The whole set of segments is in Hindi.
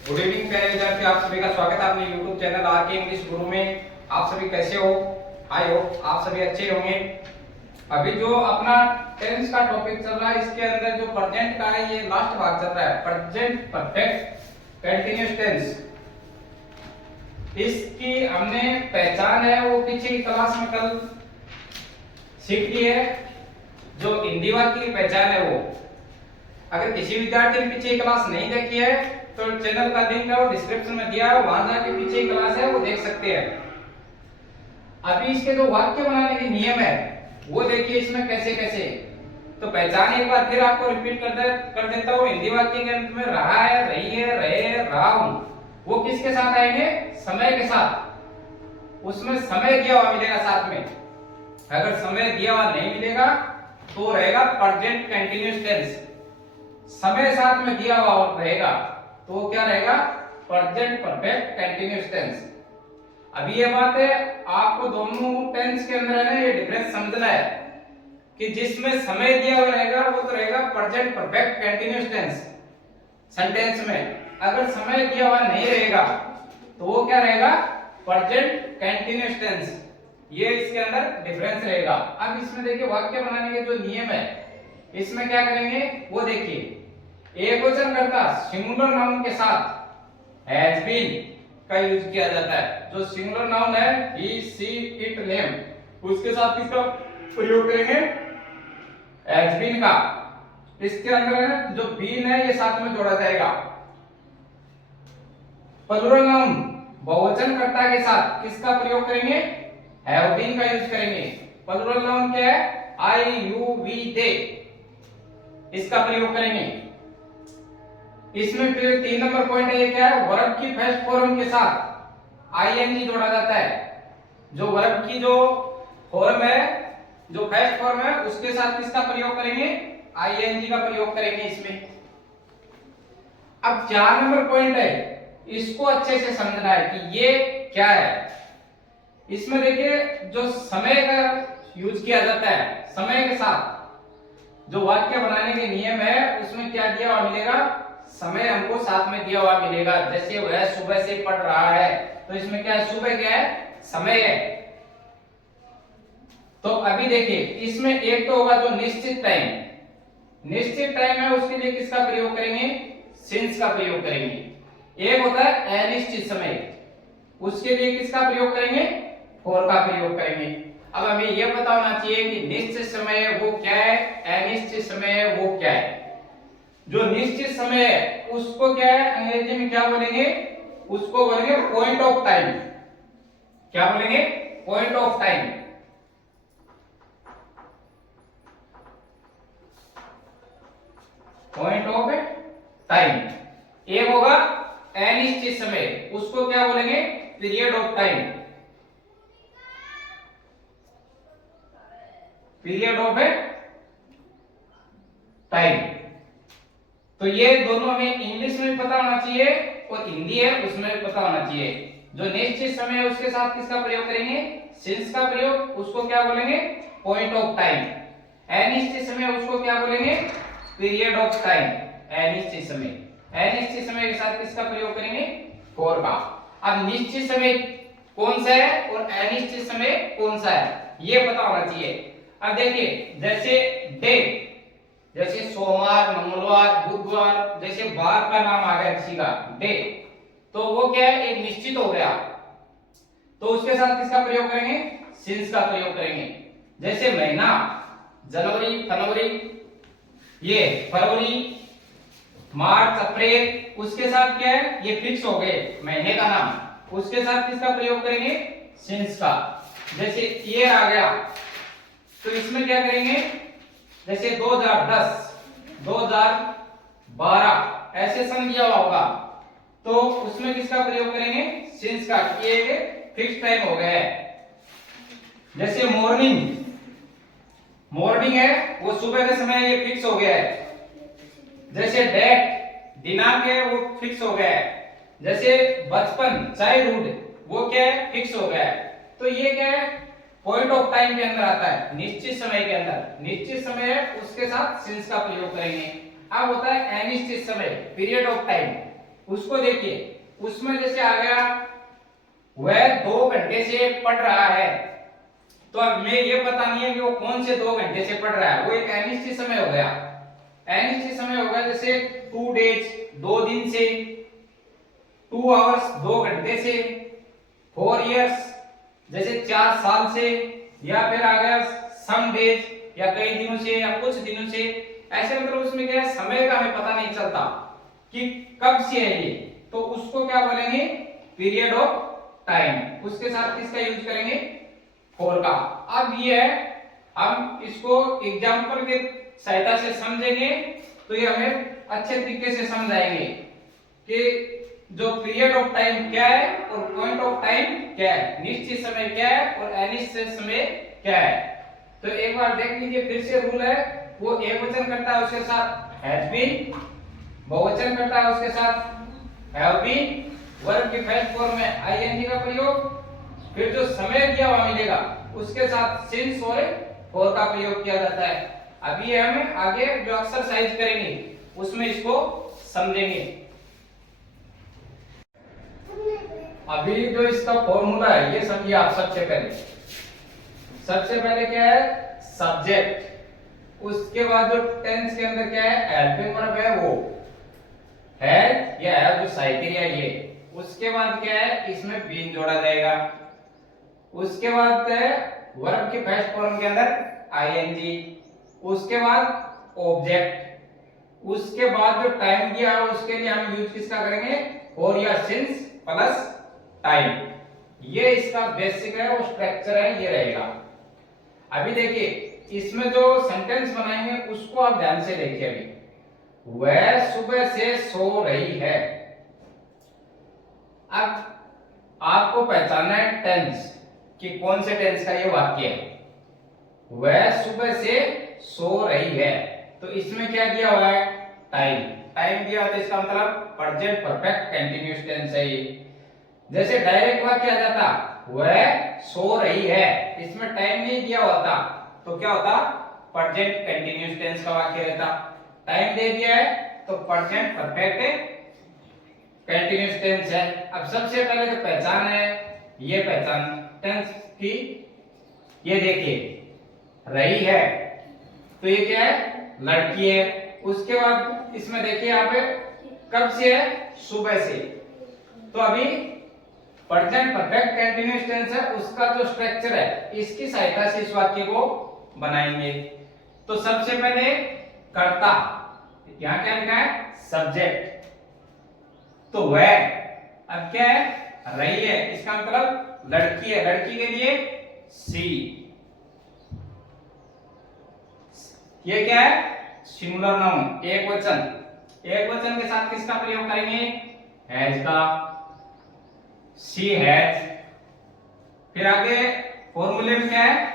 गुड इवनिंग प्यारे विद्यार्थी, आप सभी का स्वागत है अपने YouTube चैनल आर के इंग्लिश गुरु में। आप सभी कैसे हो? आई होप आप सभी अच्छे होंगे। अभी जो अपना टेंस का टॉपिक चल रहा है, इसके अंदर जो प्रेजेंट का है ये लास्ट भाग चल रहा है, प्रेजेंट परफेक्ट कंटीन्यूअस टेंस। इसकी हमने पहचान है वो पीछे की क्लास में कल सीख ली है। जो हिंदी वाक्य की पहचान है वो अगर किसी विद्यार्थी ने पीछे की क्लास नहीं देखी है तो चैनल का लिंक है वो डिस्क्रिप्शन में दिया है, वहां जाके पीछे की क्लास है वो देख सकते हैं। अभी इसके जो वाक्य बनाने के नियम है वो देखिए इसमें कैसे कैसे। तो पहचान एक बार फिर आपको रिपीट कर देता हूँ। हिंदी वाक्य के अंत में रहा है, रही है, रहे, रहा हूं, वो किसके साथ आएंगे? समय के साथ। उसमें समय दिया हुआ मिलेगा साथ में। अगर समय दिया हुआ नहीं मिलेगा तो रहेगा प्रेजेंट कंटीन्यूअस टेंस। समय साथ में दिया हुआ रहेगा तो क्या रहेगा? Present perfect continuous tense. अभी ये बात है आपको दोनों टेंस के अंदर है ना ये डिफरेंस समझना है कि जिसमें समय दिया हुआ रहेगा वो तो रहेगा present perfect continuous tense sentence में। अगर समय दिया हुआ नहीं रहेगा तो वो क्या रहेगा? Present continuous tense. ये इसके अंदर डिफरेंस रहेगा। अब इसमें देखिए वाक्य बनाने के जो नियम है इसमें क्या करेंगे वो देखिए। एक वचन कर्ता सिंगुलर नाउन के साथ हैज बीन का यूज किया जाता है। जो सिंगुलर नाउन है ही, सी, इट, नेम, उसके साथ किसका प्रयोग करेंगे? हैज बीन का। इसके अंदर जो बीन है ये साथ में जोड़ा जाएगा। प्लूरल नाउन बहुवचन कर्ता के साथ किसका प्रयोग करेंगे? हैव बीन का यूज करेंगे। प्लूरल नाउन क्या है? आई, यू, वी, दे, इसका प्रयोग करेंगे। इसमें फिर 3 नंबर पॉइंट है, ये क्या है? वर्ब की फर्स्ट फॉर्म के साथ आईएनजी जोड़ा जाता है। जो वर्ब की जो फॉर्म है, जो फर्स्ट फॉर्म है, उसके साथ किसका प्रयोग करेंगे? आईएनजी का प्रयोग करेंगे इसमें। अब 4 नंबर पॉइंट है, इसको अच्छे से समझना है कि ये क्या है। इसमें देखिए जो समय का यूज किया जाता है, समय के साथ जो वाक्य बनाने के नियम है उसमें क्या दिया हुआ मिलेगा? समय हमको साथ में दिया हुआ मिलेगा। जैसे वह सुबह से पढ़ रहा है तो इसमें क्या है? सुबह क्या है? समय है। तो अभी देखिए इसमें एक तो होगा जो निश्चित टाइम। निश्चित टाइम है उसके लिए किसका प्रयोग करेंगे? सिंस का प्रयोग करेंगे। एक होता है अनिश्चित समय, उसके लिए किसका प्रयोग करेंगे? फॉर का प्रयोग करेंगे। अब हमें यह पता होना चाहिए कि निश्चित समय वो क्या है, अनिश्चित समय वो क्या है। जो निश्चित समय है उसको क्या है? अंग्रेजी में क्या बोलेंगे? उसको बोलेंगे पॉइंट ऑफ टाइम। क्या बोलेंगे? Point of time. Point of time. एक होगा अनिश्चित समय, उसको क्या बोलेंगे? Period of time. Period of time. तो ये दोनों हमें इंग्लिश में भी पता होना चाहिए और हिंदी है उसमें भी पता होना चाहिए। जो निश्चित समय है उसके साथ किसका प्रयोग करेंगे? सिंस का प्रयोग। उसको क्या बोलेंगे? Point of time. अनिश्चित समय उसको क्या बोलेंगे? Period of time. अनिश्चित समय, अनिश्चित समय के साथ किसका प्रयोग करेंगे? फॉर का। अब निश्चित समय कौन सा है और अनिश्चित समय कौन सा है ये पता होना चाहिए। अब देखिए जैसे डे, जैसे सोमवार, मंगलवार, बुधवार, जैसे बार का नाम आ गया किसी का डे, तो वो क्या है? एक निश्चित हो गया, तो उसके साथ किसका प्रयोग करेंगे? सिंस का प्रयोग करेंगे। जैसे महीना जनवरी, फरवरी, ये फरवरी, मार्च, अप्रैल, उसके साथ क्या है? ये फिक्स हो गए महीने का नाम, उसके साथ किसका प्रयोग करेंगे? सिंस का। जैसे ईयर आ गया तो इसमें क्या करेंगे? जैसे 2010, 2012 ऐसे सन दिया हुआ होगा तो उसमें किसका प्रयोग करेंगे? सिंस का। ये एक फिक्स टाइम हो गया है। जैसे मॉर्निंग, मॉर्निंग है वो सुबह का समय, ये फिक्स हो गया है। जैसे डेट, दिनांक है वो फिक्स हो गया है। जैसे बचपन, चाइल्डहुड, वो क्या है? फिक्स हो गया है। तो ये क्या है? पॉइंट ऑफ टाइम के अंदर आता है, निश्चित समय के अंदर। निश्चित समय है उसके साथ सिंस का प्रयोग करेंगे। अब होता है अनिश्चित समय, पीरियड ऑफ टाइम, उसको देखिए, उसमें जैसे आ गया वह 2 घंटे से पढ़ रहा है, तो अब मैं ये पता नहीं है कि वो कौन से 2 घंटे से पढ़ रहा है, वो एक अनिश्चित समय हो गया। अनिश्चित समय होगा जैसे 2 डेज 2 दिन से, 2 आवर्स 2 घंटे से, 4 इयर्स जैसे 4 साल से, या फिर आ गया सम डेज या कई दिनों से या कुछ दिनों से। ऐसे मतलब उसमें क्या है, समय का हमें पता नहीं चलता कि कब से है ये, तो उसको क्या बोलेंगे, पीरियड ऑफ टाइम। उसके साथ किसका यूज करेंगे, फॉर का। अब ये है, हम इसको एग्जांपल के सहायता से समझेंगे तो ये हमें अच्छे तरीके से समझाएंगे कि जो पीरियड ऑफ टाइम क्या है और पॉइंट ऑफ टाइम क्या है, निश्चित समय क्या है और अनिश्चित समय क्या है। तो एक बार देख लीजिए, फिर से रूल है, वो एक वचन करता है उसके साथ हैज बीन, बहुवचन करता है उसके साथ हैव बीन, वर्ब की फर्स्ट फॉर्म में आईएनजी का प्रयोग, फिर जो समय दिया हुआ मिलेगा उसके साथ सिंस और फॉर का प्रयोग किया जाता है। अभी हम आगे जो एक्सरसाइज करेंगे उसमें इसको समझेंगे। अभी जो इसका फॉर्मूला है ये समझिए आप। सबसे पहले क्या है, सब्जेक्ट, उसके बाद जो टेंस के अंदर क्या है, हेल्पिंग वर्ब है वो है, या है जो साइकिल है ये। उसके बाद क्या है, इसमें बीन जोड़ा जाएगा। उसके बाद है वर्ब की फर्स्ट फॉर्म के अंदर आईएनजी। उसके बाद ऑब्जेक्ट। उसके बाद जो टाइम दिया है उसके लिए हम यूज किसका करेंगे, और या सिंस प्लस टाइम। ये इसका बेसिक है और स्ट्रक्चर है, ये रहेगा। अभी देखिए इसमें जो सेंटेंस बनाएंगे उसको आप ध्यान से देखिए। अभी वह सुबह से सो रही है। अब आपको पहचानना है टेंस कि कौन से टेंस का ये वाक्य है। वह सुबह से सो रही है, तो इसमें क्या दिया हुआ है, टाइम। टाइम दिया तो इसका मतलब प्रेजेंट परफेक्ट कंटीन्यूअस टेंस है ये। जैसे डायरेक्ट वाक्य आ जाता वह सो रही है, इसमें टाइम नहीं दिया होता तो क्या होता, प्रेजेंट कंटीन्यूअस टेंस का वाक्य रहता। टाइम दे दिया है तो प्रेजेंट परफेक्ट कंटीन्यूअस टेंस है। अब सबसे पहले तो पहचान है, ये पहचान टेंस की। ये देखिए रही है तो ये क्या है, लड़की है। उसके बाद इसमें देखिए यहाँ पे कब से है, सुबह से। तो अभी प्रेजेंट परफेक्ट कंटीन्यूअस टेंस है, उसका जो स्ट्रक्चर है इसकी सहायता से इस वाक्य को बनाएंगे। तो सबसे पहले कर्ता, यहाँ क्या लिखा है, सब्जेक्ट। तो वह अब क्या है, रही है, इसका मतलब लड़की है, लड़की के लिए सी। ये क्या है, सिंगुलर नाउन, एक वचन। एक वचन के साथ किसका प्रयोग करेंगे, हैज का, सी हैज। फिर आगे फॉर्मूले में क्या है,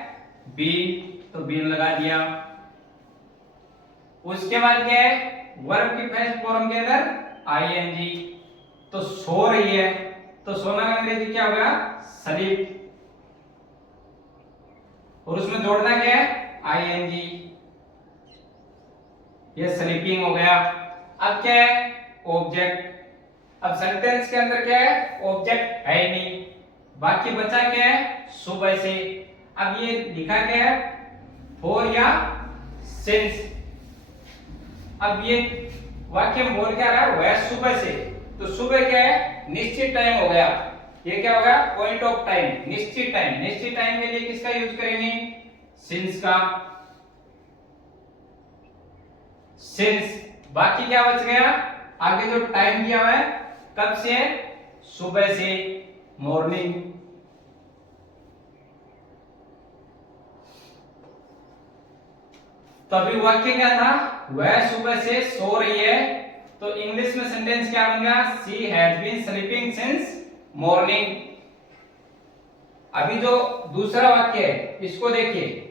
बीन, तो बीन लगा दिया। उसके बाद क्या है, वर्ब की फर्स्ट फॉर्म के अंदर आईएनजी, तो सो रही है, तो सोना का अंग्रेजी क्या होगा, स्लीप। और उसमें जोड़ना क्या है, आईएनजी, ये स्लीपिंग हो गया। अब क्या है, ऑब्जेक्ट। अब सेंटेंस के अंदर क्या है, ऑब्जेक्ट है ही नहीं, बाकी बचा क्या है, सुबह से। अब ये लिखा क्या है, फॉर या सिंस। अब ये वाक्य में बोल क्या रहा है, वह सुबह से, तो सुबह क्या है, निश्चित टाइम हो गया। ये क्या हो गया, पॉइंट ऑफ टाइम, निश्चित टाइम। निश्चित टाइम के लिए किसका यूज करेंगे, सिंस का, सिंस। बाकी क्या बच गया, आगे जो टाइम दिया हुआ है, कब से है, सुबह से, मॉर्निंग। तो अभी वाक्य क्या था, वह सुबह से सो रही है, तो इंग्लिश में सेंटेंस क्या बन गया, she has been sleeping since morning. अभी जो दूसरा वाक्य है इसको देखिए,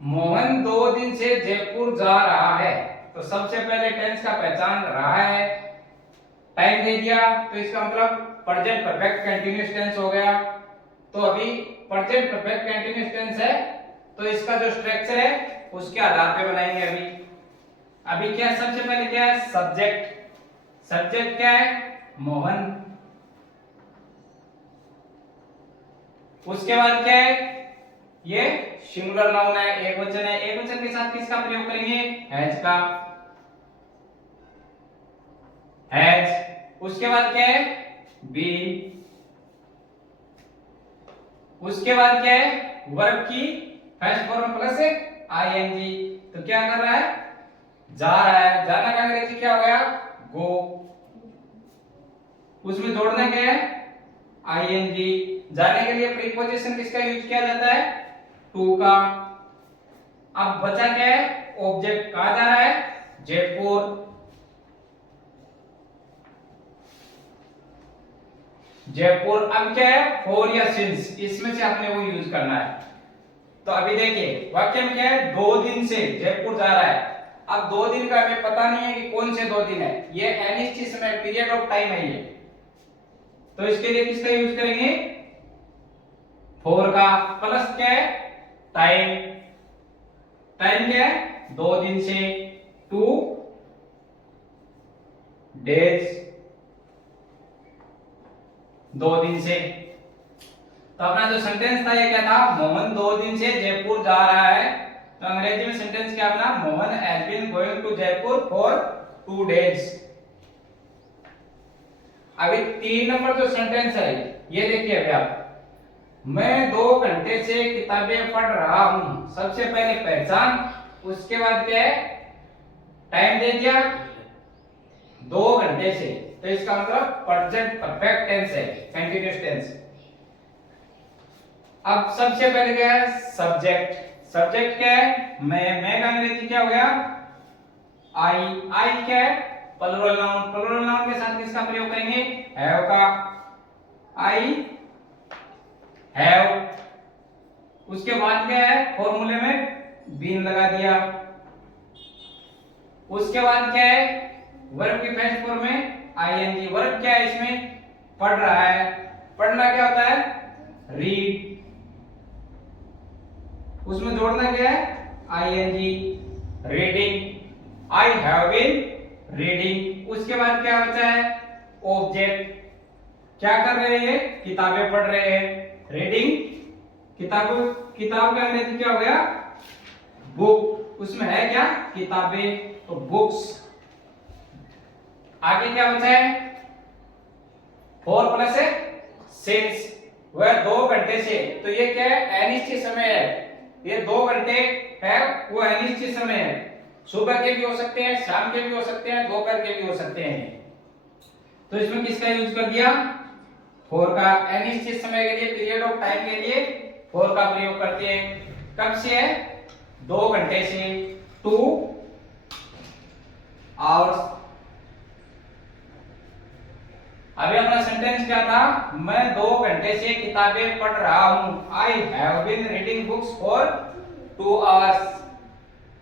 मोहन 2 दिन से जयपुर जा रहा है, तो सबसे पहले टेंस का पहचान रहा है, टाइम दे दिया, तो इसका मतलब प्रेजेंट परफेक्ट कंटीन्यूअस टेंस हो गया। तो अभी प्रेजेंट परफेक्ट कंटीन्यूअस टेंस है, तो इसका जो स्ट्रक्चर है उसके आधार पे बनाएंगे। अभी क्या सबसे पहले क्या है, सब्जेक्ट। सब्जेक्ट क्या है, मोहन। उसके बाद क्या है, ये सिंगुलर नाउन है, एक वचन है, एक वचन के साथ किसका प्रयोग करेंगे, हैज का, हैज। उसके बाद क्या है, बीन। उसके बाद क्या है, वर्ब की फर्स्ट फॉर्म प्लस आईएनजी। तो क्या कर रहा है, जा रहा है, जाना का अंग्रेजी क्या हो गया, गो। उसमें जोड़ना क्या है, आईएनजी। जाने के लिए प्रीपोजिशन किसका यूज किया जाता है, टू का। अब बचा क्या है, ऑब्जेक्ट। कहां जा रहा है, जयपुर। जयपुर। अब क्या है, फॉर या सिंस, इसमें से आपने वो यूज करना है। तो अभी देखिए वाक्य में क्या है, 2 दिन से जयपुर जा रहा है। अब 2 दिन का हमें पता नहीं है कि कौन से 2 दिन है, ये अनिश्चित समय, पीरियड ऑफ टाइम है ये। तो इसके लिए किसका यूज करेंगे, फॉर का, प्लस क्या है, टाइम। टाइम क्या है, 2 दिन से, 2 डेज, 2 दिन से। तो अपना जो सेंटेंस था ये क्या था, मोहन 2 दिन से जयपुर जा रहा है। तो अंग्रेजी में सेंटेंस क्या बना, Mohan has been going to Jaipur for 2 days. अभी 3 नंबर जो सेंटेंस है ये देखिए अभी आप, मैं 2 घंटे से किताबें पढ़ रहा हूं। सबसे पहले पहचान, उसके बाद क्या है, टाइम दे दिया 2 घंटे से। तो इसका मतलब प्रेजेंट परफेक्ट टेंस है, कंटीन्यूअस टेंस। अब सबसे पहले क्या है, सब्जेक्ट। सब्जेक्ट क्या है, मैं का अंग्रेजी क्या हो गया, आई। आई क्या है, प्लूरल नाउन। प्लूरल नाउन के साथ किसका प्रयोग करेंगे, हैव का, आई हैव। उसके बाद क्या है, फॉर्मूले में बीन लगा दिया। उसके बाद क्या है, वर्ब की फर्स्ट फॉर्म में आईएनजी। वर्ब क्या है इसमें, पढ़ रहा है। पढ़ना क्या होता है, रीड। उसमें जोड़ना क्या है, ING, reading. I have been reading. उसके बाद क्या बचा है, ऑब्जेक्ट। क्या कर रहे हैं, किताबें पढ़ रहे हैं, रीडिंग। किताब का अंग्रेजी क्या हो गया, बुक। उसमें है क्या, किताबें, तो बुक्स। आगे क्या बचा है, 4 प्लस सिंस। वह 2 घंटे से, तो ये क्या है, अनिश्चित समय है। ये 2 घंटे है, वो अनिश्चित समय है। सुबह के भी हो सकते हैं, शाम के भी हो सकते हैं, दोपहर के भी हो सकते हैं। तो इसमें किसका यूज कर दिया, फॉर का। अनिश्चित समय के लिए, पीरियड ऑफ टाइम के लिए फॉर का प्रयोग करते हैं। कब से है, 2 घंटे से, 2 आवर्स। अभी अपना सेंटेंस क्या था, मैं 2 घंटे से किताबें पढ़ रहा हूं। I have been reading books for 2 hours.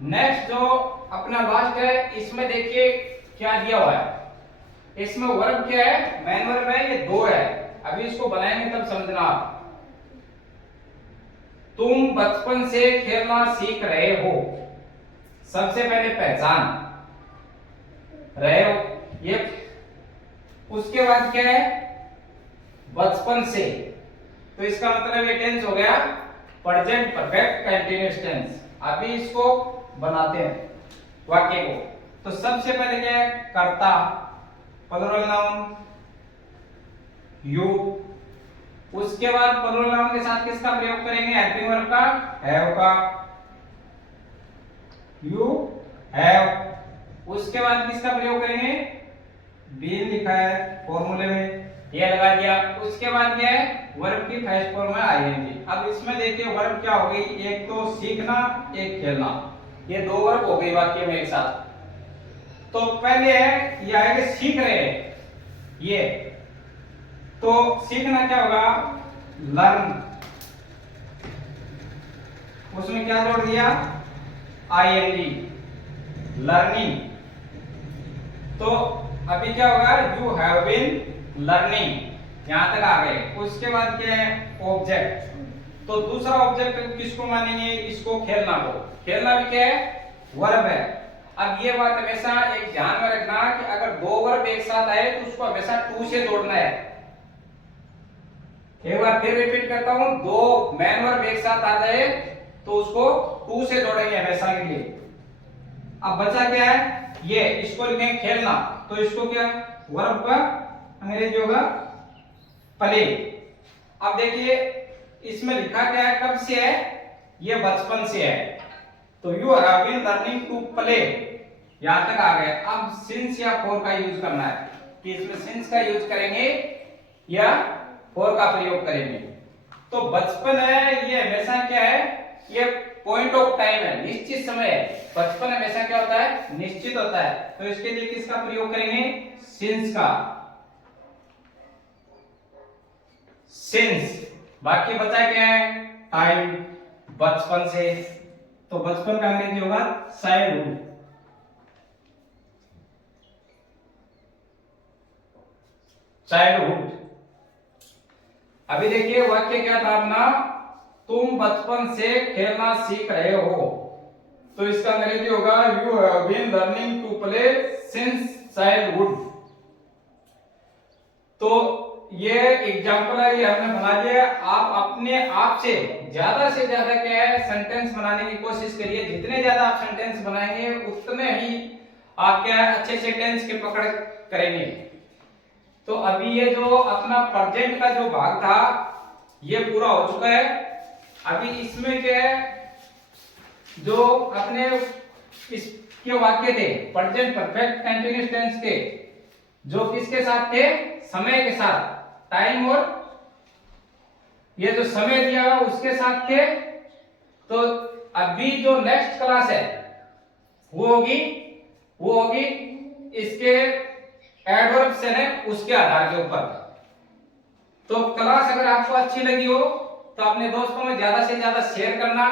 Next जो अपना लास्ट है, इसमें देखिए क्या दिया हुआ है। इसमें वर्ब क्या है, मेन वर्ब है, ये 2 है। अभी इसको बनाएंगे तब समझना आप। तुम बचपन से खेलना सीख रहे हो। सबसे पहले पहचान रहे हो, ये। उसके बाद क्या है, बचपन से। तो इसका मतलब ये टेंस हो गया प्रेजेंट परफेक्ट कंटीन्यूअस टेंस। अभी इसको बनाते हैं वाक्य को। तो सबसे पहले क्या है, कर्ता, प्लूरल नाउन यू। उसके बाद प्लूरल नाउन के साथ किसका प्रयोग करेंगे, हेल्पिंग वर्ब का, हैव का, यू हैव। उसके बाद किसका प्रयोग करेंगे, बीन लिखा है फॉर्मूले में, ये लगा दिया। उसके बाद क्या है, वर्ब की फर्स्ट फॉर्म में आईएनजी। अब इसमें देखिए वर्ब क्या हो गई, एक तो सीखना, एक खेलना। ये 2 वर्ब हो गई वाक्य में एक साथ। तो पहले है, ये आएगा सीख रहे हैं, ये। तो सीखना क्या होगा, लर्न। उसमें क्या जोड़ दिया, आईएनजी, लर्निंग। तो अभी क्या होगा, यू हैव बीन लर्निंग, यहां तक आ गए। उसके बाद क्या है, ऑब्जेक्ट। तो दूसरा ऑब्जेक्ट किसको मानेंगे, इसको, खेलना को। खेलना भी क्या है, वर्ब है। अब ये बात हमेशा एक ध्यान में रखना कि अगर दो वर्ब एक साथ आए तो उसको हमेशा टू से जोड़ना है। एक बार फिर रिपीट करता हूं, दो मैन वर्ब एक साथ आ जाए तो उसको टू से जोड़ेंगे हमेशा के लिए। अब बचा क्या है, ये इसको लिखेंगे खेलना, तो इसको क्या वर्ब का अंग्रेजी होगा प्ले। अब देखिए इसमें लिखा क्या है, कब से है, ये बचपन से है, तो you have been learning to play, यहां तक आ गए। अब सिंस या फॉर का यूज करना है कि इसमें सिंस का यूज करेंगे या फॉर का प्रयोग करेंगे। तो बचपन है ये हमेशा क्या है, ये पॉइंट ऑफ टाइम है, निश्चित समय है। बचपन हमेशा क्या होता है, निश्चित होता है, तो इसके लिए किसका प्रयोग करेंगे, सिंस का, सिंस। बाकी बचा क्या है, टाइम, बचपन से, तो बचपन का अंग्रेजी होगा चाइल्डहुड। चाइल्डहुड। अभी देखिए वाक्य क्या था अपना, तुम बचपन से खेलना सीख रहे हो, तो इसका अंग्रेजी होगा you have been learning to play since childhood. तो ये एग्जांपल है, ये हमने बना लिया। आप अपने आप से ज्यादा क्या है सेंटेंस बनाने की कोशिश करिए। जितने ज्यादा आप सेंटेंस बनाएंगे उतने ही आप क्या है अच्छे से टेंस की पकड़ करेंगे। तो अभी ये जो अपना प्रेजेंट का जो भाग था ये पूरा हो चुका है। अभी इसमें क्या है, जो अपने इसके वाक्य थे प्रेजेंट परफेक्ट कंटीन्यूअस टेंस के, जो किसके साथ थे, समय के साथ, टाइम और ये जो समय दिया हुआ उसके साथ थे। तो अभी जो नेक्स्ट क्लास है वो होगी इसके एडवर्ब से है उसके आधार के ऊपर। तो क्लास अगर आपको अच्छी लगी हो तो अपने दोस्तों में ज्यादा से ज्यादा शेयर करना।